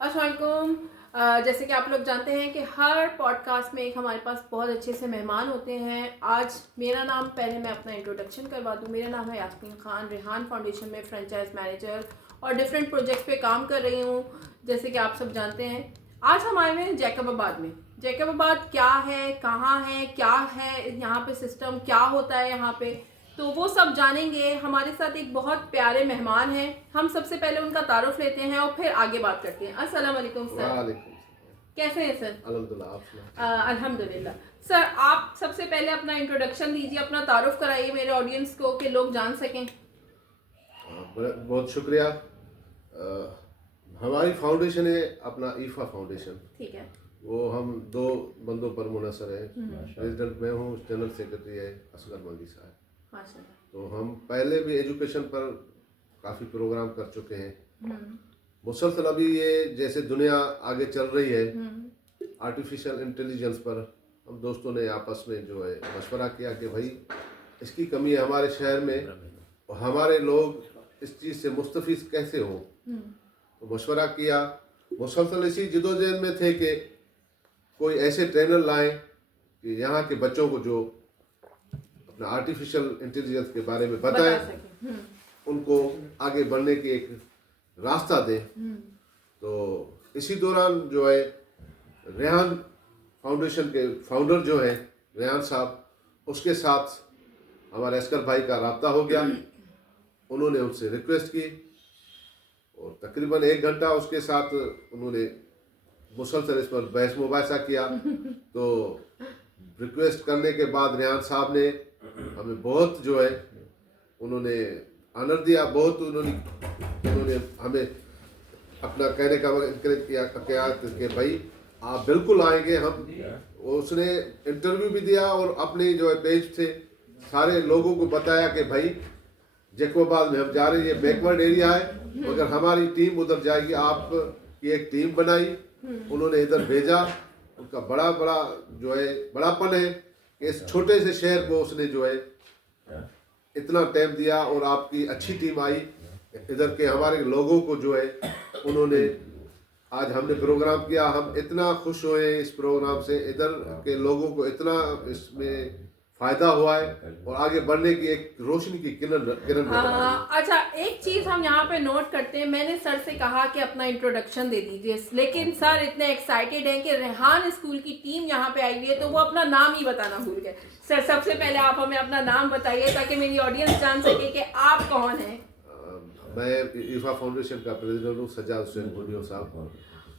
अस्सलाम वालेकुम। जैसे कि आप लोग जानते हैं कि हर पॉडकास्ट में एक हमारे पास बहुत अच्छे से मेहमान होते हैं। आज मेरा नाम, पहले मैं अपना इंट्रोडक्शन करवा दूँ। मेरा नाम है यास्मीन ख़ान। रेहान फाउंडेशन में फ्रेंचाइज मैनेजर और डिफरेंट प्रोजेक्ट पे काम कर रही हूँ, जैसे कि आप सब जानते हैं। आज हम आए हुए हैं जैकबाबाद में। जैकबाबाद क्या है, कहाँ है, क्या है यहाँ पे सिस्टम, क्या होता है यहाँ पे, तो वो सब जानेंगे। हमारे साथ एक बहुत प्यारे मेहमान हैं। हम सबसे पहले उनका तारुफ लेते हैं और फिर आगे बात करते हैं। अस्सलाम वालेकुम सर। वालेकुम सलाम। कैसे हैं सर? अल्हम्दुलिल्लाह, आप सुनाओ। अल्हम्दुलिल्लाह। सर, आप सबसे पहले अपना इंट्रोडक्शन दीजिए, अपना तारुफ कराइए मेरे ऑडियंस को कि लोग जान सकें। बहुत शुक्रिया। हमारी फाउंडेशन है अपना ईफा फाउंडेशन। ठीक है। वो हम दो बंदों पर मुनसर है। प्रेसिडेंट मैं हूँ, जनरल सेक्रेटरी है असगर मंदी साहब। माशाल्लाह। तो हम पहले भी एजुकेशन पर काफ़ी प्रोग्राम कर चुके हैं। मुसलसल अभी ये जैसे दुनिया आगे चल रही है, आर्टिफिशियल इंटेलिजेंस पर हम दोस्तों ने आपस में जो है मशवरा किया कि भाई इसकी कमी है हमारे शहर में और हमारे लोग इस चीज़ से मुस्तफ़ीज़ कैसे हो। तो मशवरा किया, मुसलसल इसी जिदोजहद में थे कि कोई ऐसे ट्रेनर लाएं कि यहाँ के बच्चों को जो अपना आर्टिफिशियल इंटेलिजेंस के बारे में बता बताएं, सकें। उनको आगे बढ़ने की एक रास्ता दें। तो इसी दौरान जो है रेहान फाउंडेशन के फाउंडर जो हैं रेहान साहब, उसके साथ हमारे अस्कर भाई का राब्ता हो गया। उन्होंने उनसे रिक्वेस्ट की और तकरीबन 1 घंटा उसके साथ उन्होंने मुसलसल इस पर बहस मुबाहिसा किया। तो रिक्वेस्ट करने के बाद रेहान साहब ने हमें बहुत जो है उन्होंने ऑनर दिया, बहुत उन्होंने हमें अपना कहने का इनकरेज किया कि भाई आप बिल्कुल आएंगे। हम उसने इंटरव्यू भी दिया और अपने जो है पेज थे सारे लोगों को बताया कि भाई जैकबाबाद में हम जा रहे हैं, ये बैकवर्ड एरिया है, मगर हमारी टीम उधर जाएगी। आप की एक टीम बनाई, उन्होंने इधर भेजा। उनका बड़ा बड़ा जो है बड़ापन है कि इस छोटे से शहर को उसने जो है इतना टाइम दिया और आपकी अच्छी टीम आई। इधर के हमारे लोगों को जो है उन्होंने, आज हमने प्रोग्राम किया, हम इतना खुश हुए इस प्रोग्राम से। इधर के लोगों को इतना इसमें फ़ायदा हुआ है और आगे बढ़ने की एक रोशनी की किरण किरण नजर आई है। अच्छा, एक चीज़ हम यहाँ पे नोट करते हैं। मैंने सर से कहा कि अपना इंट्रोडक्शन दे दीजिए, लेकिन सर इतने एक्साइटेड हैं कि रेहान स्कूल की टीम यहाँ पे आई हुई है, तो वो अपना नाम ही बताना भूल गए। सर, सबसे पहले आप हमें अपना नाम बताइए ताकि मेरी ऑडियंस जान सके कि आप कौन हैं। मैं ईफा फाउंडेशन का प्रेसिडेंट हूँ, सज्जाद हुसैन भुनियो साहब।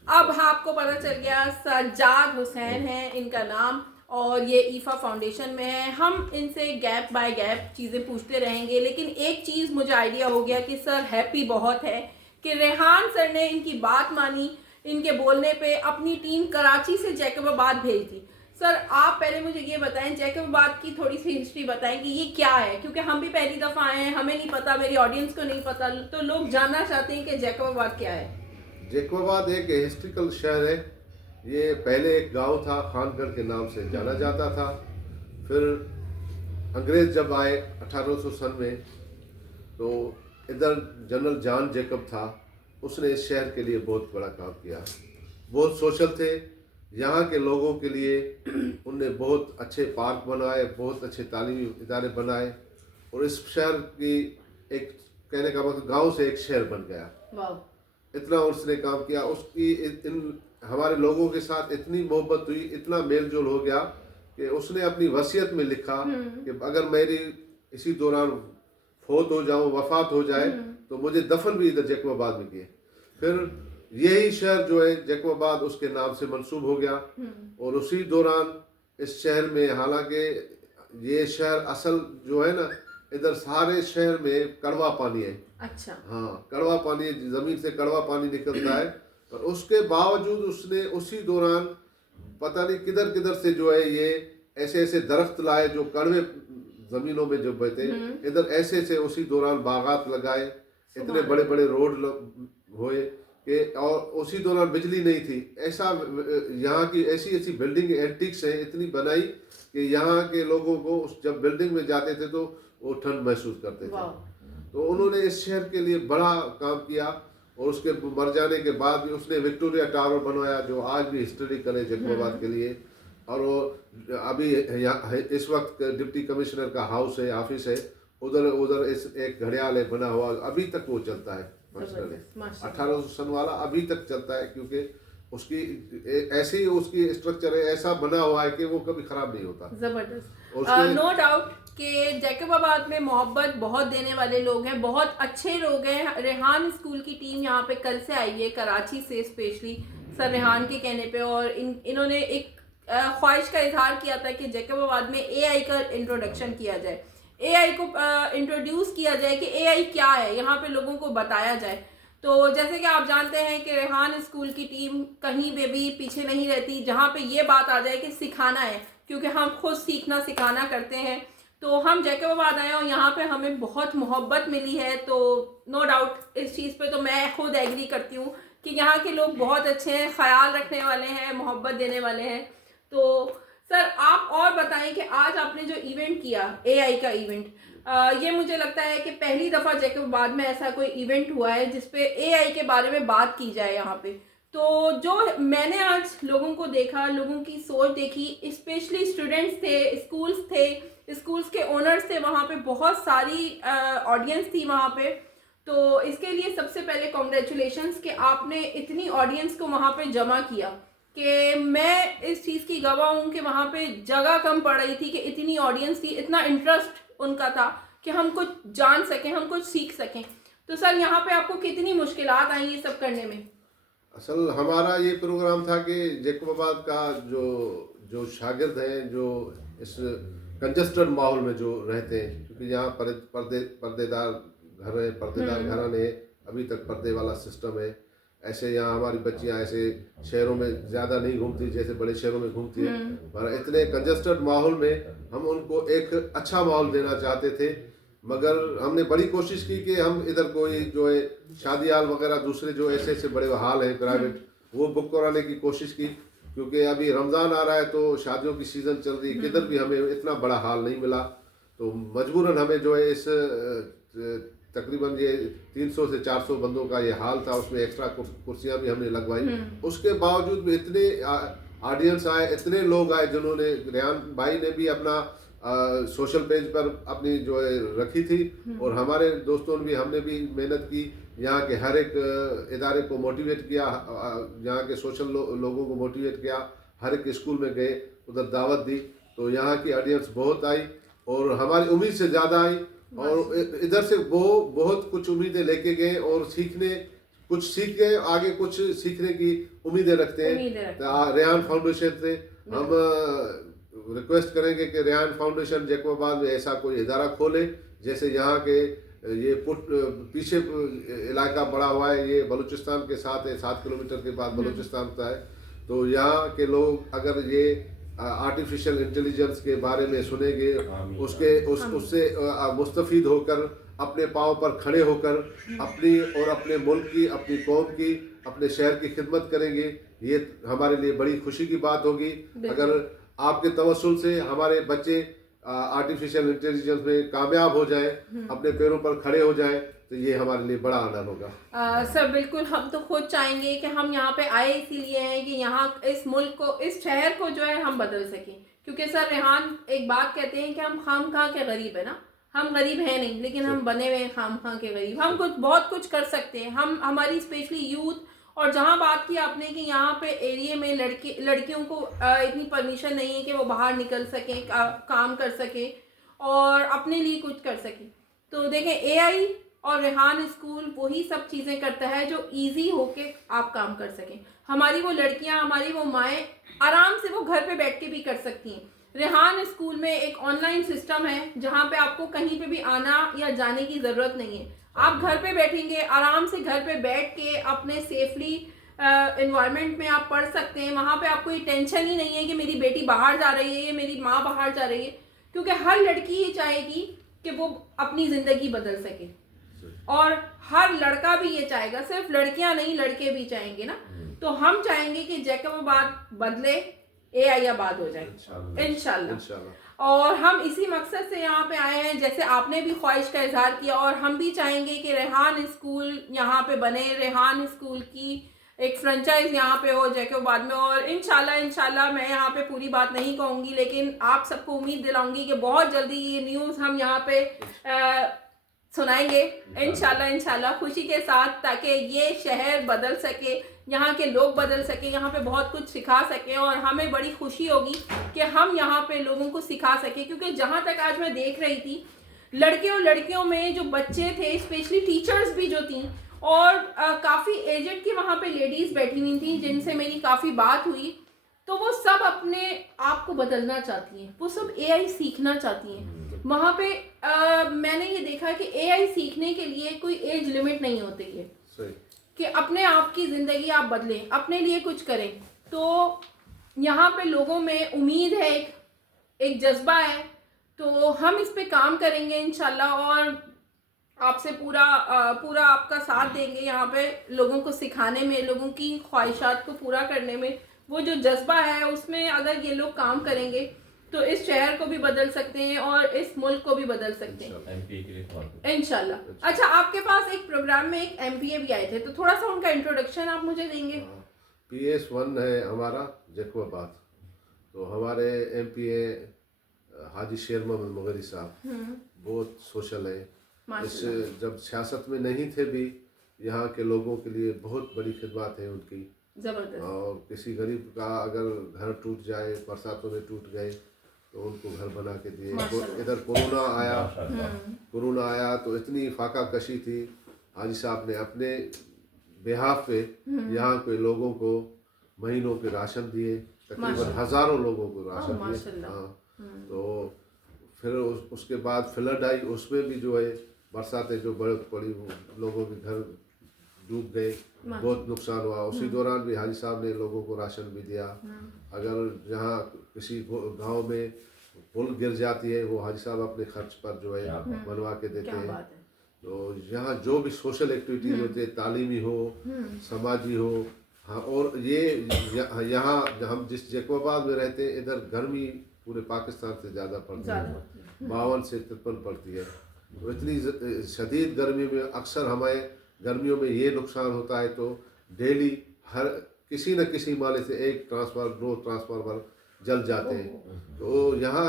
अब आपको पता चल गया, सज्जाद हुसैन है इनका नाम और ये ईफा फाउंडेशन में है। हम इनसे गैप बाय गैप चीज़ें पूछते रहेंगे, लेकिन एक चीज़ मुझे आइडिया हो गया कि सर हैप्पी बहुत है कि रेहान सर ने इनकी बात मानी। इनके बोलने पे अपनी टीम कराची से जैकबाबाद भेज दी। सर, आप पहले मुझे ये बताएं, जैकबाबाद की थोड़ी सी हिस्ट्री बताएं कि ये क्या है, क्योंकि हम भी पहली दफ़ा आए हैं, हमें नहीं पता, मेरी ऑडियंस को नहीं पता, तो लोग जानना चाहते हैं कि जैकबाबाद क्या है। जैकबाबाद एक हिस्ट्रिकल शहर है। ये पहले एक गांव था, खानगढ़ के नाम से जाना जाता था। फिर अंग्रेज़ जब आए 1800 सन में, तो इधर जनरल जॉन जैकब था, उसने इस शहर के लिए बहुत बड़ा काम किया। बहुत सोशल थे यहाँ के लोगों के लिए। उनने बहुत अच्छे पार्क बनाए, बहुत अच्छे तालीमी इदारे बनाए और इस शहर की एक, कहने का मतलब, गांव से एक शहर बन गया। वाह। इतना उसने काम किया। उसकी इन हमारे लोगों के साथ इतनी मोहब्बत हुई, इतना मेल जोल हो गया कि उसने अपनी वसीयत में लिखा कि अगर मेरी इसी दौरान फौत हो जाऊं, वफात हो जाए, तो मुझे दफन भी इधर जैकबाबाद में किए। फिर यही शहर जो है जैकबाबाद उसके नाम से मंसूब हो गया। और उसी दौरान इस शहर में, हालांकि ये शहर असल जो है ना, इधर सारे शहर में कड़वा पानी है। अच्छा। हाँ, कड़वा पानी, जमीन से कड़वा पानी निकलता है। और उसके बावजूद उसने उसी दौरान पता नहीं किधर किधर से जो है ये ऐसे ऐसे दरख्त लाए जो कड़वे जमीनों में जो बहते, इधर ऐसे से उसी दौरान बागात लगाए। इतने बड़े बड़े रोड हुए कि, और उसी दौरान बिजली नहीं थी। ऐसा यहाँ की ऐसी ऐसी बिल्डिंग एंटिक्स है इतनी बनाई कि यहाँ के लोगों को जब बिल्डिंग में जाते थे तो वो ठंड महसूस करते थे। तो उन्होंने इस शहर के लिए बड़ा काम किया और उसके मर जाने के बाद भी उसने विक्टोरिया टावर बनवाया जो आज भी हिस्टोरिकल है जैकोबाबाद के लिए। और वो अभी इस वक्त डिप्टी कमिश्नर का हाउस है, ऑफिस है, उधर इस एक घड़ियाल है बना हुआ, अभी तक वो चलता है। 1800 सन वाला अभी तक चलता है, क्योंकि उसकी ऐसे ही उसकी स्ट्रक्चर है, ऐसा बना हुआ है कि वो कभी खराब नहीं होता। जबरदस्त। नो डाउट कि जैकोबाबाद में मोहब्बत बहुत देने वाले लोग हैं, बहुत अच्छे लोग हैं। रेहान स्कूल की टीम यहाँ पे कल से आई है, कराची से स्पेशली सर रेहान के कहने पे, और इन्होंने एक ख्वाहिश का इजहार किया था कि जैकोबाबाद में एआई का इंट्रोडक्शन किया जाए, एआई को इंट्रोड्यूस किया जाए कि एआई क्या है, यहाँ पे लोगों को बताया जाए। तो जैसे कि आप जानते हैं कि रेहान स्कूल की टीम कहीं पे भी पीछे नहीं रहती, जहाँ पे ये बात आ जाए कि सिखाना है, क्योंकि हम खुद सीखना सिखाना करते हैं। तो हम जैकोबाबाद आए और यहाँ पे हमें बहुत मोहब्बत मिली है। तो नो डाउट इस चीज़ पे तो मैं खुद एग्री करती हूँ कि यहाँ के लोग बहुत अच्छे हैं, ख्याल रखने वाले हैं, मोहब्बत देने वाले हैं। तो सर आप और बताएं कि आज आपने जो इवेंट किया, एआई का इवेंट, ये मुझे लगता है कि पहली दफ़ा जैकोबाबाद में ऐसा कोई इवेंट हुआ है जिसपे एआई के बारे में बात की जाए यहाँ पे। तो जो मैंने आज लोगों को देखा, लोगों की सोच देखी, स्पेशली स्टूडेंट्स थे, स्कूल्स के ओनर्स थे, वहाँ पे बहुत सारी ऑडियंस थी वहाँ पे। तो इसके लिए सबसे पहले कॉन्ग्रेचुलेशंस कि आपने इतनी ऑडियंस को वहाँ पे जमा किया, कि मैं इस चीज़ की गवाह हूँ कि वहाँ पे जगह कम पड़ रही थी कि इतनी ऑडियंस थी, इतना इंटरेस्ट उनका था कि हम कुछ जान सकें, हम कुछ सीख सकें। तो सर यहाँ पे आपको कितनी मुश्किलात आई ये सब करने में? असल हमारा ये प्रोग्राम था कि जैकोबाबाद का जो शागिर्द हैं, जो इस कंजस्टेड माहौल में जो रहते हैं, क्योंकि यहाँ पर्देदार घर है, पर्देदार घराने, अभी तक पर्दे वाला सिस्टम है। ऐसे यहाँ हमारी बच्चियाँ ऐसे शहरों में ज़्यादा नहीं घूमती जैसे बड़े शहरों में घूमती है, पर इतने कंजस्टेड माहौल में हम उनको एक अच्छा माहौल देना चाहते थे। मगर हमने बड़ी कोशिश की कि हम इधर कोई जो है शादी हाल वगैरह दूसरे जो ऐसे ऐसे बड़े हाल हैं प्राइवेट, वो बुक कराने की कोशिश की, क्योंकि अभी रमज़ान आ रहा है तो शादियों की सीज़न चल रही है, किधर भी हमें इतना बड़ा हाल नहीं मिला। तो मजबूरन हमें जो है इस तकरीबन ये 300 से 400 बंदों का ये हाल था, उसमें एक्स्ट्रा कुर्सियाँ भी हमने लगवाई। उसके बावजूद भी इतने ऑडियंस आए, इतने लोग आए, जिन्होंने रेहान भाई ने भी अपना सोशल पेज पर अपनी जो है रखी थी, और हमारे दोस्तों ने भी, हमने भी मेहनत की, यहाँ के हर एक इदारे को मोटिवेट किया, यहाँ के सोशल लोगों को मोटिवेट किया, हर एक स्कूल में गए, उधर दावत दी। तो यहाँ की ऑडियंस बहुत आई और हमारी उम्मीद से ज़्यादा आई, और इधर से वो बहुत कुछ उम्मीदें लेके गए और कुछ सीख गए, आगे कुछ सीखने की उम्मीदें रखते हैं। रेहान फाउंडेशन से हम रिक्वेस्ट करेंगे कि रेहान फाउंडेशन जैकोबाबाद में ऐसा कोई इदारा खोले, जैसे यहाँ के ये पीछे इलाका बड़ा हुआ है, ये बलूचिस्तान के साथ है, 7 किलोमीटर के बाद बलूचिस्तान होता है। तो यहाँ के लोग अगर ये आर्टिफिशियल इंटेलिजेंस के बारे में सुनेंगे, उससे मुस्तफीद होकर अपने पाँव पर खड़े होकर अपनी और अपने मुल्क की, अपनी कौम की, अपने शहर की खिदमत करेंगे, ये हमारे लिए बड़ी खुशी की बात होगी। अगर आपके तवस्सुल से हमारे बच्चे आर्टिफिशियल इंटेलिजेंस में कामयाब हो जाए, अपने पैरों पर खड़े हो जाए, तो ये हमारे लिए बड़ा आनंद होगा। सर बिल्कुल, हम तो खुद चाहेंगे कि हम यहाँ पे आए इसीलिए हैं कि यहाँ इस मुल्क को, इस शहर को जो है हम बदल सकें। क्योंकि सर रेहान एक बात कहते हैं कि हम खाम खा के गरीब है ना, हम गरीब हैं नहीं, लेकिन हम बने हुए हैं खाम खा के गरीब। हम बहुत कुछ कर सकते हैं, हम हमारी स्पेशली यूथ। और जहाँ बात की आपने कि यहाँ पे एरिया में लड़कियों को इतनी परमिशन नहीं है कि वो बाहर निकल सकें, काम कर सकें और अपने लिए कुछ कर सकें। तो देखें, एआई और रेहान स्कूल वही सब चीज़ें करता है जो इजी होके आप काम कर सकें। हमारी वो लड़कियाँ, हमारी वो माएँ आराम से वो घर पे बैठ के भी कर सकती हैं। रेहान स्कूल में एक ऑनलाइन सिस्टम है जहाँ पे आपको कहीं पे भी आना या जाने की ज़रूरत नहीं है। आप घर पे बैठेंगे, आराम से घर पे बैठ के अपने सेफली एनवायरनमेंट में आप पढ़ सकते हैं। वहाँ पे आपको ये टेंशन ही नहीं है कि मेरी बेटी बाहर जा रही है या मेरी माँ बाहर जा रही है, क्योंकि हर लड़की ये चाहेगी कि वो अपनी ज़िंदगी बदल सके, और हर लड़का भी ये चाहेगा, सिर्फ लड़कियां नहीं लड़के भी चाहेंगे ना। तो हम चाहेंगे कि जैकोबाबाद बदले, एआई आबाद हो जाए इंशाल्लाह। और हम इसी मकसद से यहाँ पे आए हैं, जैसे आपने भी ख्वाहिश का इजहार किया, और हम भी चाहेंगे कि रेहान स्कूल यहाँ पे बने, रेहान स्कूल की एक फ्रेंचाइज यहाँ पे हो जैकोबाद में। और इंशाल्लाह मैं यहाँ पे पूरी बात नहीं कहूँगी, लेकिन आप सबको उम्मीद दिलाऊंगी कि बहुत जल्दी ये न्यूज़ हम यहाँ पे सुनाएंगे इंशाल्लाह खुशी के साथ, ताकि ये शहर बदल सके, यहाँ के लोग बदल सके, यहाँ पे बहुत कुछ सिखा सके, और हमें बड़ी खुशी होगी कि हम यहाँ पे लोगों को सिखा सके। क्योंकि जहाँ तक आज मैं देख रही थी, लड़के और लड़कियों में जो बच्चे थे, स्पेशली टीचर्स भी जो थी, और काफ़ी एजेड की वहाँ पे लेडीज़ बैठी हुई थी जिनसे मेरी काफ़ी बात हुई, तो वो सब अपने आप को बदलना चाहती हैं, वो सब एआई सीखना चाहती हैं। वहाँ पे मैंने ये देखा कि एआई सीखने के लिए कोई एज लिमिट नहीं होती है, कि अपने आप की ज़िंदगी आप बदलें, अपने लिए कुछ करें। तो यहाँ पे लोगों में उम्मीद है, एक जज्बा है, तो हम इस पे काम करेंगे इंशाल्लाह, और आपसे पूरा आपका साथ देंगे यहाँ पे लोगों को सिखाने में, लोगों की ख्वाहिशात को पूरा करने में। वो जो जज्बा है उसमें अगर ये लोग काम करेंगे तो इस शहर को भी बदल सकते हैं और इस मुल्क को भी बदल सकते हैं इंशाल्लाह। अच्छा, आपके पास एक प्रोग्राम में एक एमपीए भी आए थे, तो थोड़ा सा उनका इंट्रोडक्शन आप मुझे देंगे? PS1 है हमारा जैकोबाद, तो हमारे एमपीए हाजी शेर मोहम्मद मुगरी साहब बहुत सोशल है। इस जब सियासत में नहीं थे भी यहाँ के लोगों के लिए बहुत बड़ी खिदमत है उनकी, जबरदस्त। और किसी गरीब का अगर घर टूट जाए, बरसातों में टूट गए, तो उनको घर बना के दिए। इधर कोरोना आया तो इतनी फाका कशी थी, हाजी साहब ने अपने बेहाफ पे यहाँ के लोगों को महीनों के राशन दिए, तकरीबन हज़ारों लोगों को राशन दिए। हाँ, तो फिर उसके बाद फ्लड आई, उसमें भी जो है बरसातें जो पड़ी, लोगों के घर डूब गए, बहुत नुकसान हुआ। उसी दौरान भी हाजी साहब ने लोगों को राशन भी दिया। अगर जहाँ किसी गांव में पुल गिर जाती है, वो हाजी साहब अपने खर्च पर जो है बनवा के देते हैं। तो यहाँ जो भी सोशल एक्टिविटीज होती है, तालीमी हो, समाजी हो। हाँ, और ये यहाँ हम जिस जैकोबाद में रहते हैं, इधर गर्मी पूरे पाकिस्तान से ज़्यादा पड़ती है, 52 से 53 पड़ती है। तो इतनी शदीद गर्मी में अक्सर हमें गर्मियों में ये नुकसान होता है, तो डेली हर किसी न किसी माले से एक ट्रांसफार्मर, 2 ट्रांसफार्मर जल जाते हैं। तो यहाँ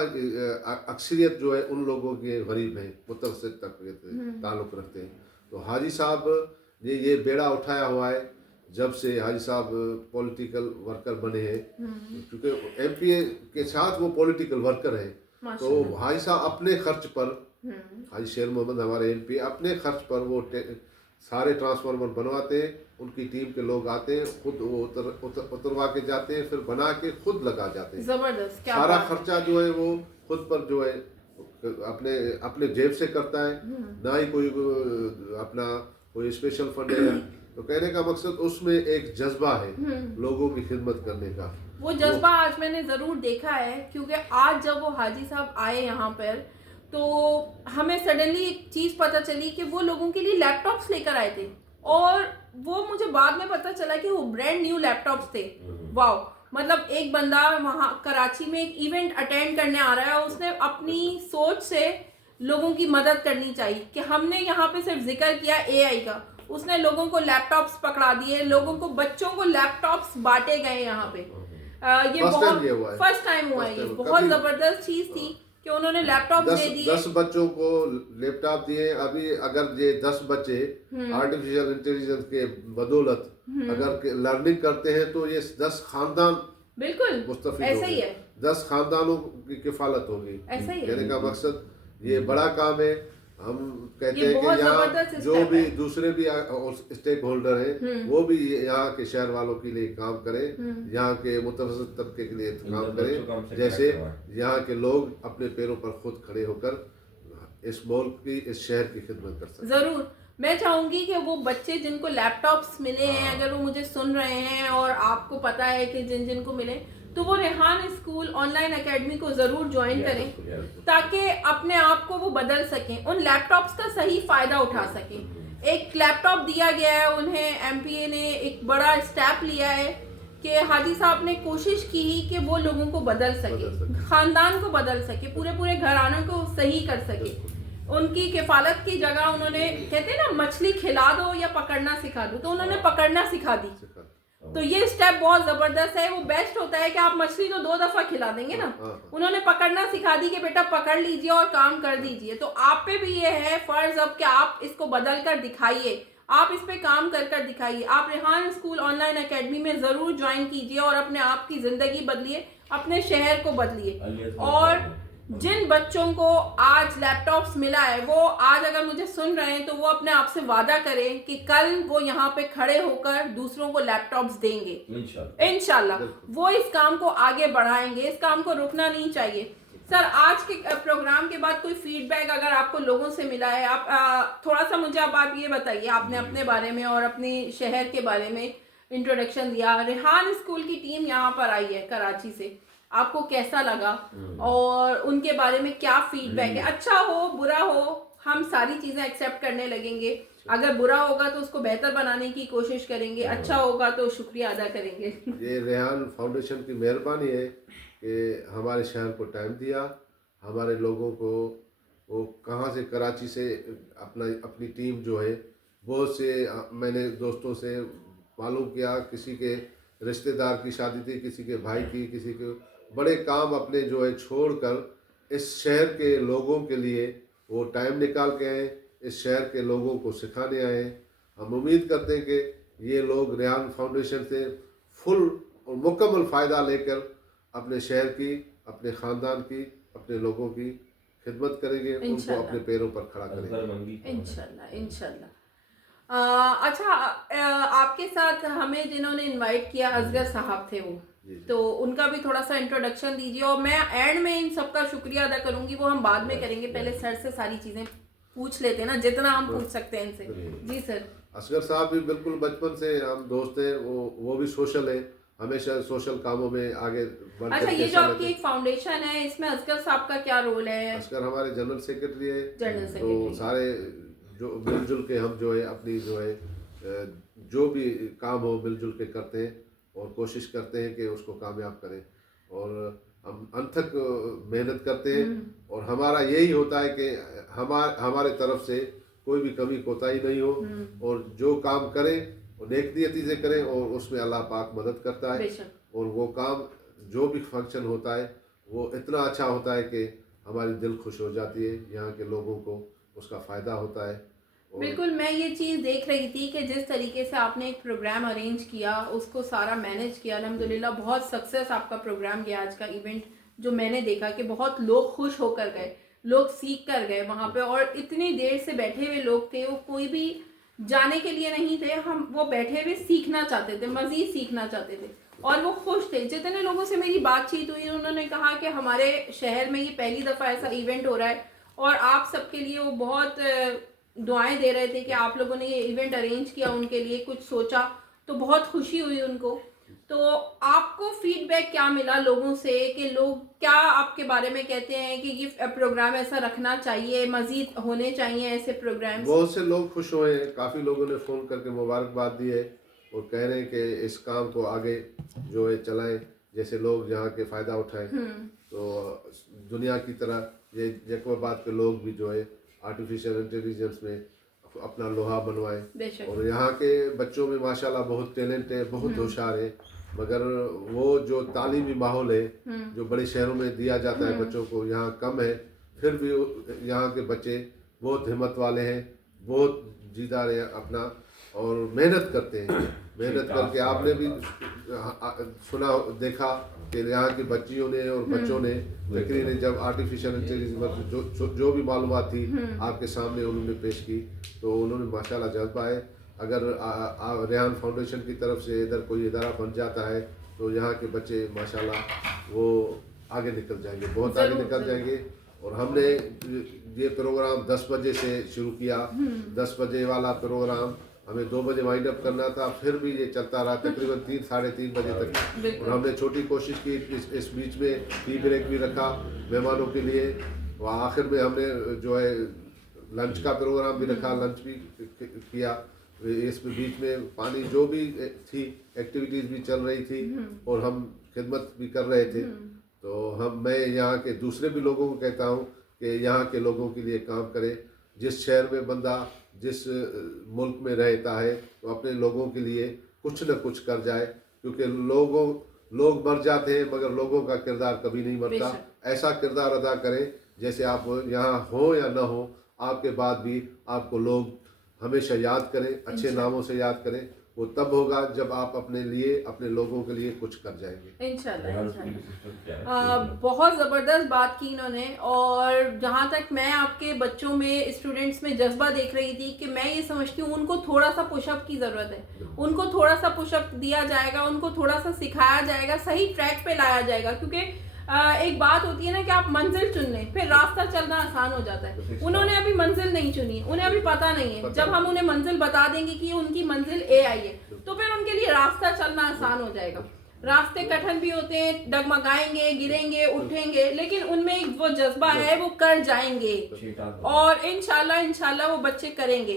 अक्सरियत जो है उन लोगों के गरीब हैं, मुतवस्सित तबके से ताल्लुक़ रखते हैं। तो हाजी साहब ने ये बेड़ा उठाया हुआ है जब से हाजी साहब पॉलिटिकल वर्कर बने हैं, क्योंकि एमपीए के साथ वो पॉलिटिकल वर्कर हैं। तो हाजी साहब अपने खर्च पर, हाजी शेर मोहम्मद हमारे एमपी, अपने खर्च पर वो सारे ट्रांसफार्मर बनवाते हैं। उनकी टीम के लोग आते हैं, खुद वो उतरवा के जाते हैं, फिर बना के खुद लगा जाते हैं। जबरदस्त। क्या सारा खर्चा जो है वो खुद पर जो है अपने जेब से करता है, ना ही कोई अपना कोई स्पेशल फंड है। तो कहने का मकसद उसमें एक जज्बा है लोगों की खिदमत करने का। वो जज्बा आज मैंने ज़रूर देखा है, क्योंकि आज जब वो हाजी साहब आए यहाँ पर, तो हमें सडनली एक चीज़ पता चली कि वो लोगों के लिए लैपटॉप्स लेकर आए थे, और वो मुझे बाद में पता चला कि वो ब्रांड न्यू लैपटॉप्स थे। वाओ, मतलब एक बंदा वहाँ कराची में एक इवेंट अटेंड करने आ रहा है, उसने अपनी सोच से लोगों की मदद करनी चाहिए, कि हमने यहाँ पे सिर्फ जिक्र किया एआई का, उसने लोगों को लैपटॉप्स पकड़ा दिए, लोगों को, बच्चों को लैपटॉप्स बांटे गए यहाँ पे। ये बहुत फर्स्ट टाइम हुआ है, ये बहुत ज़बरदस्त चीज़ थी कि उन्होंने लैपटॉप दे दिए। 10 बच्चों को लैपटॉप दिए। अभी अगर ये 10 बच्चे आर्टिफिशियल इंटेलिजेंस के बदौलत अगर लर्निंग करते हैं, तो ये 10 खानदान बिल्कुल मुस्तफीद ऐसा ही है, 10 खानदानों की किफालत होगी। ऐसा ही है। कहने का मकसद ये बड़ा काम है। हम कहते हैं कि यहाँ जो भी दूसरे भी स्टेक होल्डर हैं, वो भी यहाँ के शहर वालों के लिए काम करें, यहाँ के मुतवस्सित तबके के लिए काम करें, जैसे यहाँ के लोग अपने पैरों पर खुद खड़े होकर इस मुल्क की, इस शहर की खिदमत कर सकें। ज़रूर मैं चाहूँगी कि वो बच्चे जिनको लैपटॉप्स मिले हैं, अगर वो मुझे सुन रहे हैं और आपको पता है कि जिनको मिले, तो वो रेहान स्कूल ऑनलाइन एकेडमी को ज़रूर ज्वाइन करें, ताकि अपने आप को वो बदल सकें, उन लैपटॉप्स का सही फ़ायदा उठा सकें। एक लैपटॉप दिया गया है उन्हें, एमपीए ने एक बड़ा स्टेप लिया है कि हाजी साहब ने कोशिश की कि वो लोगों को बदल सके, ख़ानदान को बदल सके, पूरे पूरे घरानों को सही कर सके। उनकी किफ़ालत की जगह उन्होंने, कहते हैं ना, मछली खिला दो या पकड़ना सिखा दो, तो उन्होंने पकड़ना सिखा दी। तो ये स्टेप बहुत ज़बरदस्त है। वो बेस्ट होता है कि आप मछली तो 2 दफ़ा खिला देंगे ना, उन्होंने पकड़ना सिखा दी कि बेटा पकड़ लीजिए और काम कर दीजिए। तो आप पे भी ये है फ़र्ज़ अब कि आप इसको बदल कर दिखाइए, आप इस पे काम कर दिखाइए। आप रेहान स्कूल ऑनलाइन एकेडमी में ज़रूर ज्वाइन कीजिए और अपने आप की ज़िंदगी बदलिए, अपने शहर को बदलिए। और जिन बच्चों को आज लैपटॉप्स मिला है, वो आज अगर मुझे सुन रहे हैं तो वो अपने आप से वादा करें कि कल वो यहाँ पे खड़े होकर दूसरों को लैपटॉप्स देंगे। इंशाल्लाह वो इस काम को आगे बढ़ाएंगे, इस काम को रुकना नहीं चाहिए। सर, आज के प्रोग्राम के बाद कोई फीडबैक अगर आपको लोगों से मिला है, आप थोड़ा सा मुझे अब आप ये बताइए। आपने अपने बारे में और अपने शहर के बारे में इंट्रोडक्शन दिया। रेहान स्कूल की टीम यहाँ पर आई है कराची से, आपको कैसा लगा और उनके बारे में क्या फीडबैक है? अच्छा हो बुरा हो, हम सारी चीज़ें एक्सेप्ट करने लगेंगे। अगर बुरा होगा तो उसको बेहतर बनाने की कोशिश करेंगे, अच्छा होगा तो शुक्रिया अदा करेंगे। ये रेहान फाउंडेशन की मेहरबानी है कि हमारे शहर को टाइम दिया, हमारे लोगों को, वो कहाँ से, कराची से अपनी टीम जो है, बहुत से मैंने दोस्तों से मालूम किया, किसी के रिश्तेदार की शादी थी, किसी के भाई की, किसी के बड़े काम अपने जो है छोड़कर इस शहर के लोगों के लिए वो टाइम निकाल के आए, इस शहर के लोगों को सिखाने आए। हम उम्मीद करते हैं कि ये लोग रेहान फाउंडेशन से फुल और मुकम्मल फ़ायदा लेकर अपने शहर की, अपने ख़ानदान की, अपने लोगों की खिदमत करेंगे, उनको अपने पैरों पर खड़ा करेंगे इंशाल्लाह इंशाल्लाह। अच्छा, आपके साथ हमें जिन्होंने इनवाइट किया असगर साहब थे वो, तो उनका भी थोड़ा सा इंट्रोडक्शन दीजिए। और मैं एंड में इन सबका शुक्रिया अदा करूंगी, वो हम बाद में करेंगे। पहले सर से सारी चीज़ें पूछ लेते हैं ना, जितना हम पूछ सकते हैं इनसे। जी सर। असगर साहब भी बिल्कुल बचपन से हम दोस्त हैं, वो भी सोशल है, हमेशा सोशल कामों में आगे बढ़ते। अच्छा, ये जो आपकी एक फाउंडेशन है, इसमें असगर साहब का क्या रोल है? असगर हमारे जनरल सेक्रेटरी है। General secretary. तो सारे जो मिलजुल के हम जो है अपनी जो है जो भी काम हो मिलजुल के करते हैं और कोशिश करते हैं कि उसको कामयाब करें, और हम अनथक मेहनत करते हैं। और हमारा यही होता है कि हमारे तरफ से कोई भी कमी कोताही नहीं हो, और जो काम करें वो नेक नियती से करें, और उसमें अल्लाह पाक मदद करता है। और वो काम जो भी फंक्शन होता है वो इतना अच्छा होता है कि हमारी दिल खुश हो जाती है, यहाँ के लोगों को उसका फ़ायदा होता है। बिल्कुल, मैं ये चीज़ देख रही थी कि जिस तरीके से आपने एक प्रोग्राम अरेंज किया, उसको सारा मैनेज किया, अल्हम्दुलिल्लाह बहुत सक्सेस आपका प्रोग्राम गया। आज का इवेंट जो मैंने देखा कि बहुत लोग खुश होकर गए, लोग सीख कर गए वहाँ पे, और इतनी देर से बैठे हुए लोग थे, वो कोई भी जाने के लिए नहीं थे, वो बैठे हुए सीखना चाहते थे, मज़ीद सीखना चाहते थे, और वो खुश थे। जितने लोगों से मेरी बातचीत हुई, उन्होंने कहा कि हमारे शहर में ये पहली दफ़ा ऐसा इवेंट हो रहा है, और आप सबके लिए वो बहुत दुआएं दे रहे थे कि आप लोगों ने ये इवेंट अरेंज किया, उनके लिए कुछ सोचा, तो बहुत खुशी हुई उनको। तो आपको फीडबैक क्या मिला लोगों से कि लोग क्या आपके बारे में कहते हैं कि ये प्रोग्राम ऐसा रखना चाहिए, मजीद होने चाहिए ऐसे प्रोग्राम? बहुत से लोग खुश हुए हैं, काफ़ी लोगों ने फ़ोन करके मुबारकबाद दी है और कह रहे हैं कि इस काम को आगे जो है चलाएं, जैसे लोग यहाँ के फ़ायदा उठाएं। तो दुनिया की तरह ये जैकोबाद के लोग भी जो है आर्टिफिशियल इंटेलिजेंस में अपना लोहा बनवाएं। और यहाँ के बच्चों में माशाल्लाह बहुत टैलेंट है, बहुत होशियार है, मगर वो जो तालीमी माहौल है जो बड़े शहरों में दिया जाता है बच्चों को, यहाँ कम है। फिर भी यहाँ के बच्चे बहुत हिम्मत वाले हैं, बहुत जीदार हैं अपना, और मेहनत करते हैं। मेहनत करके आपने भी सुना देखा कि यहाँ की बच्चियों ने और बच्चों ने, फकरी ने जब आर्टिफिशियल इंटेलिजेंस जो भी मालूमात थी आपके सामने उन्होंने पेश की, तो उन्होंने माशाल्लाह जज्बा है। अगर रेहान फाउंडेशन की तरफ से इधर कोई इदारा बन जाता है तो यहाँ के बच्चे माशाल्लाह वो आगे निकल जाएंगे, बहुत आगे निकल जाएंगे। और हमने ये प्रोग्राम 10 बजे से शुरू किया, 10 बजे वाला प्रोग्राम हमें 2 बजे वाइंड अप करना था, फिर भी ये चलता रहा तकरीबन 3 साढ़े 3 बजे तक। और हमने छोटी कोशिश की, इस बीच में टी ब्रेक भी रखा मेहमानों के लिए, और आखिर में हमने जो है लंच का प्रोग्राम भी रखा, लंच भी किया। इसमें बीच में पानी जो भी थी एक्टिविटीज़ भी चल रही थी और हम खिदमत भी कर रहे थे। तो मैं यहाँ के दूसरे भी लोगों को कहता हूँ कि यहाँ के लोगों के लिए काम करें। जिस शहर में बंदा जिस मुल्क में रहता है तो अपने लोगों के लिए कुछ न कुछ कर जाए, क्योंकि लोग मर जाते हैं मगर लोगों का किरदार कभी नहीं मरता। ऐसा किरदार अदा करें जैसे आप यहाँ हो या ना हो, आपके बाद भी आपको लोग हमेशा याद करें, अच्छे नामों से याद करें। वो तब होगा जब आप अपने लिए, अपने लोगों के लिए कुछ कर जाएंगे इंशाल्लाह। बहुत ज़बरदस्त बात की इन्होंने। और जहाँ तक मैं आपके बच्चों में, स्टूडेंट्स में जज्बा देख रही थी कि मैं ये समझती हूँ उनको थोड़ा सा पुशअप की ज़रूरत है। उनको थोड़ा सा पुशअप दिया जाएगा, उनको थोड़ा सा सिखाया जाएगा, सही ट्रैक पे लाया जाएगा। क्योंकि एक बात होती है ना कि आप मंजिल चुन लें, फिर रास्ता चलना आसान हो जाता है। उन्होंने अभी मंजिल नहीं चुनी, उन्हें अभी पता नहीं है। जब हम उन्हें मंजिल बता देंगे कि उनकी मंजिल AI है, तो फिर उनके लिए रास्ता चलना आसान हो जाएगा। रास्ते कठिन भी होते हैं, डगमगाएंगे, गिरेंगे, उठेंगे, लेकिन उनमें एक वो जज्बा है, वो कर जाएंगे और इंशाल्लाह वो बच्चे करेंगे।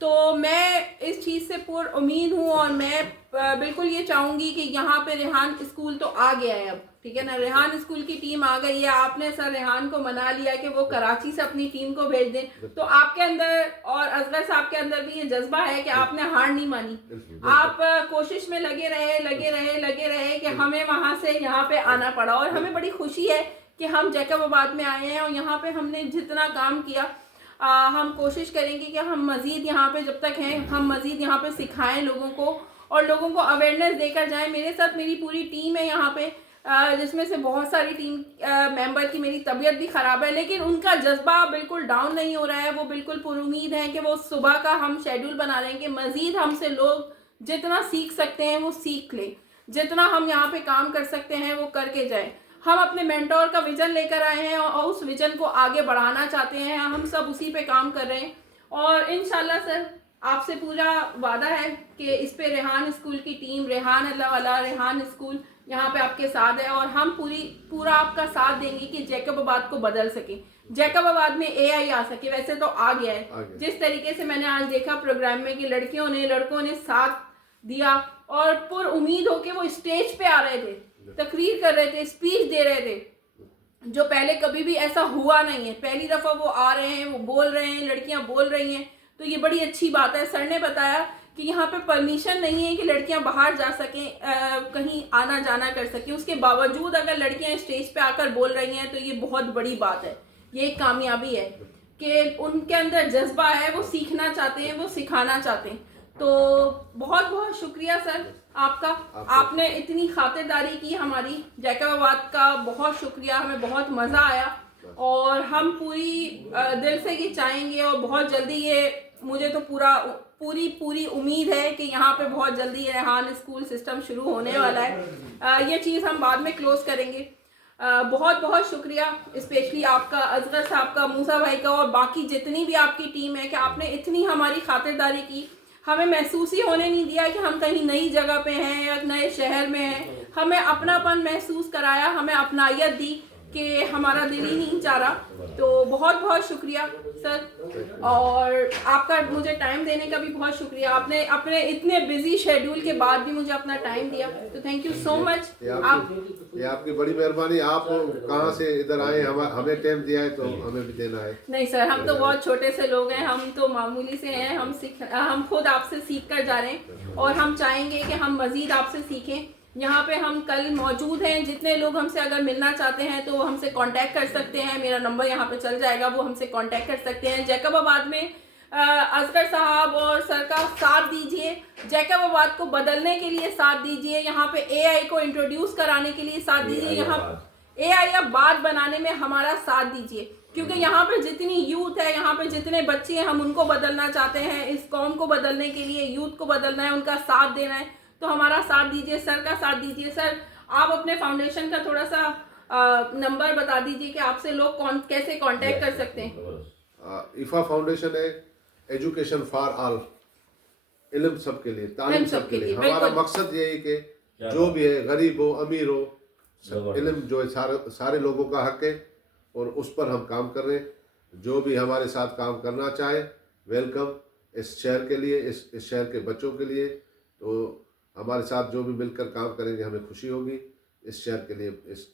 तो मैं इस चीज़ से पूर्ण उम्मीद हूँ और मैं बिल्कुल ये चाहूँगी कि यहाँ पे रेहान स्कूल तो आ गया है अब, ठीक है ना। रेहान स्कूल की टीम आ गई है। आपने सर रेहान को मना लिया कि वो कराची से अपनी टीम को भेज दें। तो आपके अंदर और असगर साहब के अंदर भी ये जज्बा है कि आपने हार नहीं मानी। आप कोशिश में लगे रहे कि हमें वहाँ से यहाँ पे आना पड़ा। और हमें बड़ी खुशी है कि हम जैकबाबाद में आए हैं और यहाँ पे हमने जितना काम किया, हम कोशिश करेंगे कि हम मज़ीद यहाँ पे जब तक हैं हम मज़ीद यहाँ पे सिखाएं लोगों को और लोगों को अवेयरनेस देकर जाएं। मेरे साथ मेरी पूरी टीम है यहाँ पे, जिसमें से बहुत सारी टीम मेंबर की मेरी तबीयत भी ख़राब है, लेकिन उनका जज्बा बिल्कुल डाउन नहीं हो रहा है। वो बिल्कुल पुरुमीद हैं कि वो सुबह का हम शेड्यूल बना रहे हैं कि मज़ीद हमसे लोग जितना सीख सकते हैं वो सीख लें, जितना हम यहाँ पे काम कर सकते हैं वो करके जाएं। हम अपने मेंटोर का विज़न लेकर आए हैं और उस विज़न को आगे बढ़ाना चाहते हैं। हम सब उसी पे काम कर रहे हैं और इंशाल्लाह सर आपसे पूरा वादा है कि इस पे रेहान स्कूल की टीम, रेहान अल्लाह वाला रेहान स्कूल यहाँ पे आपके साथ है और हम पूरा आपका साथ देंगे कि जैकबाबाद को बदल सके, जैकबाबाद में AI आ सके। वैसे तो आ गया है, जिस तरीके से मैंने आज देखा प्रोग्राम में कि लड़कियों ने लड़कों ने साथ दिया और पुर उम्मीद हो के वो स्टेज पे आ रहे थे, तकरीर कर रहे थे, स्पीच दे रहे थे, जो पहले कभी भी ऐसा हुआ नहीं है। पहली दफ़ा वो आ रहे हैं, वो बोल रहे हैं, लड़कियां बोल रही हैं, तो ये बड़ी अच्छी बात है। सर ने बताया कि यहाँ पे परमिशन नहीं है कि लड़कियां बाहर जा सकें, कहीं आना जाना कर सकें। उसके बावजूद अगर लड़कियां स्टेज पे आकर बोल रही हैं तो ये बहुत बड़ी बात है। ये एक कामयाबी है कि उनके अंदर जज्बा है, वो सीखना चाहते हैं, वो सिखाना चाहते हैं। तो बहुत बहुत शुक्रिया सर आपका, आपने इतनी खातिरदारी की हमारी। जैकबाबाद का बहुत शुक्रिया, हमें बहुत मज़ा आया और हम पूरी दिल से ये चाहेंगे और बहुत जल्दी ये, मुझे तो पूरी उम्मीद है कि यहाँ पे बहुत जल्दी रेहान स्कूल सिस्टम शुरू होने वाला है। ये चीज़ हम बाद में क्लोज करेंगे। बहुत बहुत शुक्रिया स्पेशली आपका, असगर साहब का, मूसा भाई का और बाकी जितनी भी आपकी टीम है कि आपने इतनी हमारी खातिरदारी की। हमें महसूस ही होने नहीं दिया कि हम कहीं नई जगह पे हैं या नए शहर में हैं। हमें अपनापन महसूस कराया, हमें अपनायत दी कि हमारा दिल ही नहीं चाह रहा। तो बहुत बहुत शुक्रिया सर और आपका मुझे टाइम देने का भी बहुत शुक्रिया। आपने अपने इतने बिजी शेड्यूल के बाद भी मुझे अपना टाइम दिया, तो थैंक यू सो मच। ये आपकी बड़ी मेहरबानी। आप कहाँ से इधर आए, हमें टाइम दिया है तो हमें भी देना है। नहीं सर, हम तो बहुत छोटे से लोग हैं, हम तो मामूली से हैं। हम खुद आपसे सीख कर जा रहे हैं और हम चाहेंगे कि हम मज़ीद आपसे सीखें। यहाँ पे हम कल मौजूद हैं। जितने लोग हमसे अगर मिलना चाहते हैं तो वो हमसे कांटेक्ट कर सकते हैं। मेरा नंबर यहाँ पे चल जाएगा, वो हमसे कांटेक्ट कर सकते हैं। जैकबाबाद में असगर साहब और सर का साथ दीजिए, जैकबाबाद को बदलने के लिए साथ दीजिए, यहाँ पे AI को इंट्रोड्यूस कराने के लिए साथ दीजिए, यहाँ AI आबाद बनाने में हमारा साथ दीजिए। क्योंकि यहाँ पे जितनी यूथ है, यहाँ पे जितने बच्चे हैं, हम उनको बदलना चाहते हैं। इस कौम को बदलने के लिए यूथ को बदलना है, उनका साथ देना है, तो हमारा साथ दीजिए, सर का साथ दीजिए। सर आप अपने फाउंडेशन का थोड़ा सा नंबर बता दीजिए कि आपसे लोग कैसे कांटेक्ट कर सकते हैं। इफ़ा फाउंडेशन है एजुकेशन फॉर ऑल, इल्म सबके लिए, तालीम सबके लिए। हमारा मकसद ये है कि जो भी है, गरीब हो अमीर हो, इल्म जो है सारे लोगों का हक है और उस पर हम काम कर रहे हैं। जो भी हमारे साथ काम करना चाहे वेलकम। इस शहर के लिए, इस शहर के बच्चों के लिए। तो हमारे साथ जो भी मिलकर काम करेंगे हमें खुशी होगी। इस शहर के लिए इस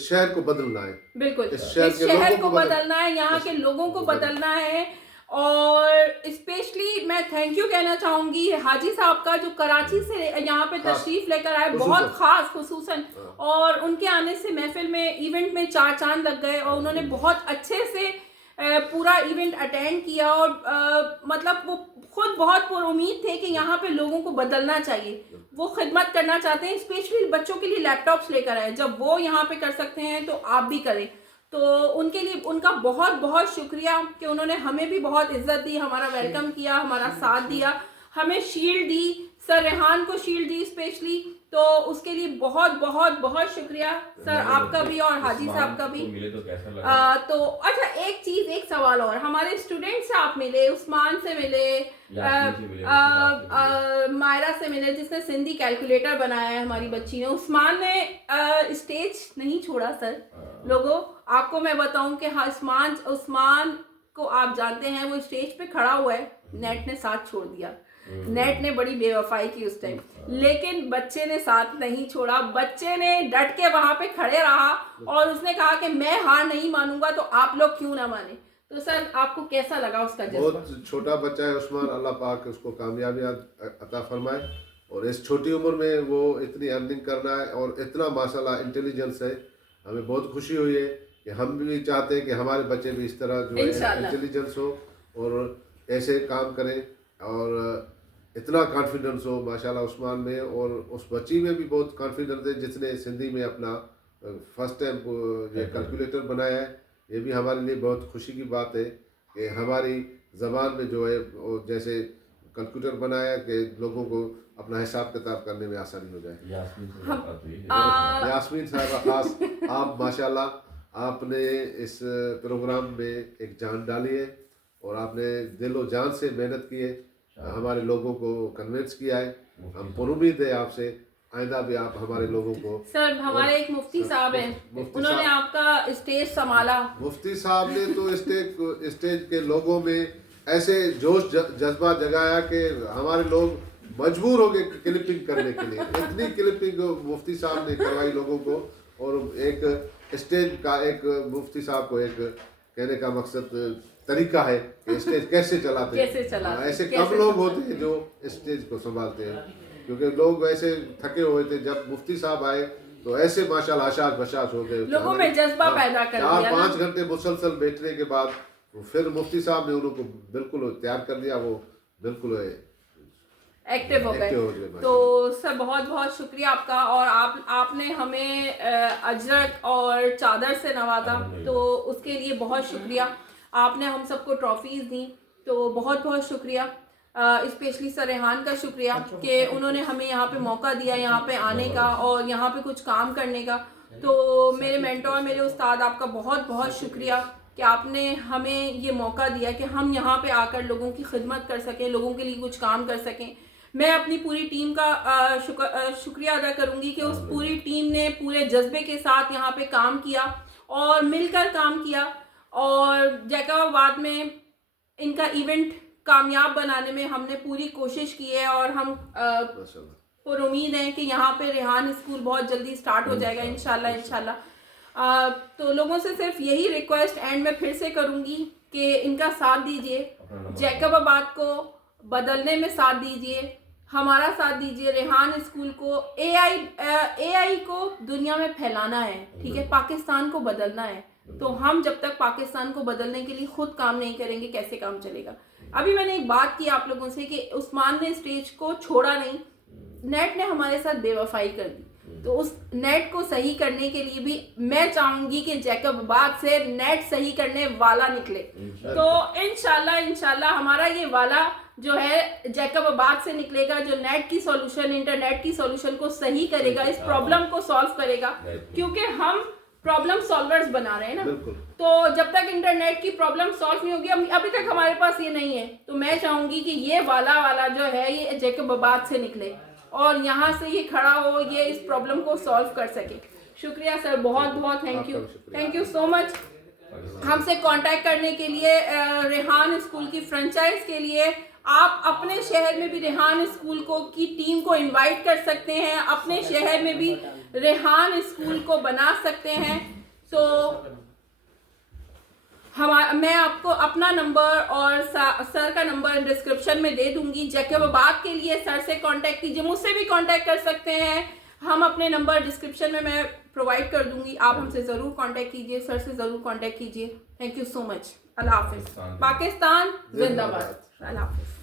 शहर को बदलना है। बिल्कुल, इस इस शहर के शहर लोगों को को बदलना है, यहाँ के लोगों को बदलना है। और स्पेशली मैं थैंक यू कहना चाहूंगी हाजी साहब का, जो कराची से यहाँ पे तशरीफ लेकर आए, बहुत खास खुसूसन। और उनके आने से महफिल में, इवेंट में 4 चांद लग गए और उन्होंने बहुत अच्छे से पूरा इवेंट अटेंड किया। और मतलब वो खुद बहुत उम्मीद थे कि यहाँ पे लोगों को बदलना चाहिए, वो खिदमत करना चाहते हैं। स्पेशली बच्चों के लिए लैपटॉप्स लेकर आए, जब वो यहाँ पे कर सकते हैं तो आप भी करें। तो उनके लिए उनका बहुत बहुत शुक्रिया कि उन्होंने हमें भी बहुत इज्जत दी, हमारा वेलकम किया, हमारा साथ दिया, हमें शील्ड दी, सर रेहान को शील्ड दी स्पेशली। तो उसके लिए बहुत बहुत बहुत शुक्रिया सर, आपका भी और हाजी साहब का भी। मिले तो कैसा लगा? तो अच्छा, एक सवाल और, हमारे स्टूडेंट से आप मिले, उस्मान से मिले, मायरा से मिले जिसने सिंधी कैलकुलेटर बनाया है हमारी बच्ची ने। उस्मान ने स्टेज नहीं छोड़ा सर। लोगों, आपको मैं बताऊं कि हाँ, उस्मान को आप जानते हैं, वो स्टेज पे खड़ा हुआ है, नेट ने साथ छोड़ दिया। नेट ने बड़ी बेवफाई की उस टाइम, लेकिन बच्चे ने साथ नहीं छोड़ा। बच्चे ने डट के वहां पे खड़े रहा और उसने कहा कि मैं हार नहीं मानूंगा, तो आप लोग क्यों ना माने। तो सर, आपको कैसा लगा उसका जज्बा? बहुत छोटा बच्चा है उस्मान, अल्लाह पाक उसको कामयाबी अता फरमाए। और इस छोटी उम्र में वो इतनी अर्निंग करना है और इतना माशाल्लाह इंटेलिजेंस है, हमें बहुत खुशी हुई है कि हम भी चाहते हैं कि हमारे बच्चे भी इस तरह जो है इंटेलिजेंस हो और ऐसे काम करें और इतना कॉन्फिडेंस हो माशाल्लाह उस्मान में। और उस बच्ची में भी बहुत कॉन्फिडेंस है जिसने सिंधी में अपना फर्स्ट टाइम ये कैलकुलेटर बनाया है। ये भी हमारे लिए बहुत खुशी की बात है कि हमारी ज़बान में जो है जैसे कैलकुलेटर बनाया कि लोगों को अपना हिसाब किताब करने में आसानी हो जाए। यास्मीन साहब खास, आप माशाल्लाह आपने इस प्रोग्राम में एक जान डाली है और आपने दिलो जान से मेहनत की है, हमारे लोगों को कन्विंस किया है। हम पर उम्मीद है आपसे आइंदा भी आप हमारे लोगों को। सर, हमारे एक मुफ्ती साहब हैं, उन्होंने आपका स्टेज संभाला। मुफ्ती साहब ने तो स्टेज के लोगों में ऐसे जोश जज्बा जगाया कि हमारे लोग मजबूर हो गए क्लिपिंग करने के लिए। इतनी क्लिपिंग मुफ्ती साहब ने करवाई लोगों को। और एक स्टेज का, एक मुफ्ती साहब को एक कहने का मकसद तरीका है कि स्टेज कैसे चलाते हैं। ऐसे कम लोग होते हैं जो स्टेज को संभालते हैं, क्योंकि लोग वैसे थके हुए थे। जब मुफ्ती साहब आए तो ऐसे माशाल्लाह आशाश बशाश हो गए, लोगों में जज्बा पैदा कर दिया। 4-5 घंटे मुसलसल बैठने के बाद फिर मुफ्ती साहब ने उनको बिल्कुल तैयार कर दिया, वो बिल्कुल एक्टिव हो गए। तो सर, बहुत बहुत शुक्रिया आपका। और आपने हमें अजरक और चादर से नवाजा, तो उसके लिए बहुत शुक्रिया। आपने हम सबको ट्रॉफीज दी, तो बहुत बहुत शुक्रिया। स्पेशली सर रेहान का शुक्रिया कि उन्होंने हमें यहाँ पे मौका दिया, यहाँ पे आने का और यहाँ पे कुछ काम करने का। तो मेरे मेंटोर, मेरे उस्ताद, आपका बहुत बहुत शुक्रिया कि आपने हमें ये मौका दिया कि हम यहाँ पे आकर लोगों की खिदमत कर सकें, लोगों के लिए कुछ काम कर सकें। मैं अपनी पूरी टीम का शुक्रिया अदा करूँगी कि उस पूरी टीम ने पूरे जज्बे के साथ यहाँ पे काम किया और मिलकर काम किया। और जैकबाबाद में इनका इवेंट कामयाब बनाने में हमने पूरी कोशिश की है। और हम और उम्मीद है कि यहाँ पे रेहान स्कूल बहुत जल्दी स्टार्ट हो जाएगा इंशाल्लाह। तो लोगों से सिर्फ यही रिक्वेस्ट एंड में फिर से करूँगी कि इनका साथ दीजिए, जैकबाबाद को बदलने में साथ दीजिए, हमारा साथ दीजिए। रेहान स्कूल को एआई को दुनिया में फैलाना है, ठीक है, पाकिस्तान को बदलना है। तो हम जब तक पाकिस्तान को बदलने के लिए खुद काम नहीं करेंगे, कैसे काम चलेगा। अभी मैंने एक बात की आप लोगों से कि उस्मान ने स्टेज को छोड़ा नहीं, नेट ने हमारे साथ बेवफाई कर दी। तो उस नेट को सही करने के लिए भी मैं चाहूंगी कि जैकबाबाद से नेट सही करने वाला निकले। तो इंशाल्लाह हमारा ये वाला जो है जैकबाबाद से निकलेगा, जो नेट की सॉल्यूशन, इंटरनेट की सॉल्यूशन को सही करेगा, इस प्रॉब्लम को सॉल्व करेगा, क्योंकि हम प्रॉब्लम सॉल्वर्स बना रहे हैं ना। तो जब तक इंटरनेट की प्रॉब्लम सॉल्व नहीं होगी, अभी तक हमारे पास ये नहीं है, तो मैं चाहूंगी कि ये वाला जो है ये जैकबाबाद से निकले और यहाँ से ये खड़ा हो, ये इस प्रॉब्लम को सॉल्व कर सके। शुक्रिया सर, बहुत बहुत थैंक यू सो मच। हमसे कांटेक्ट करने के लिए, रेहान स्कूल की फ्रेंचाइज के लिए आप अपने शहर में भी रेहान स्कूल को की टीम को इनवाइट कर सकते हैं, अपने शहर में भी रेहान स्कूल को बना सकते हैं। तो मैं आपको अपना नंबर और सर का नंबर डिस्क्रिप्शन में दे दूंगी। जैकबाबाद के लिए सर से कांटेक्ट कीजिए, मुझसे भी कांटेक्ट कर सकते हैं। हम अपने नंबर डिस्क्रिप्शन में मैं प्रोवाइड कर दूंगी, आप हमसे ज़रूर कांटेक्ट कीजिए, सर से ज़रूर कांटेक्ट कीजिए। Thank you so much. अल्लाह हाफिज़। पाकिस्तान जिंदाबाद। अल्लाह हाफिज़।